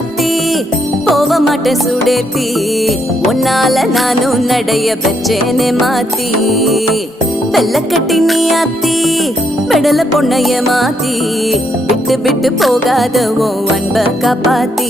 ஆத்தி போக மாட்டேன் சுடேத்தி உன்னால நானும் நடைய வச்சேனே மாத்தி வெள்ளக்கட்டி நீ ஆத்தி பெடல பொண்ணைய மாத்தி விட்டு விட்டு போகாத உன் அன்ப காப்பாத்தி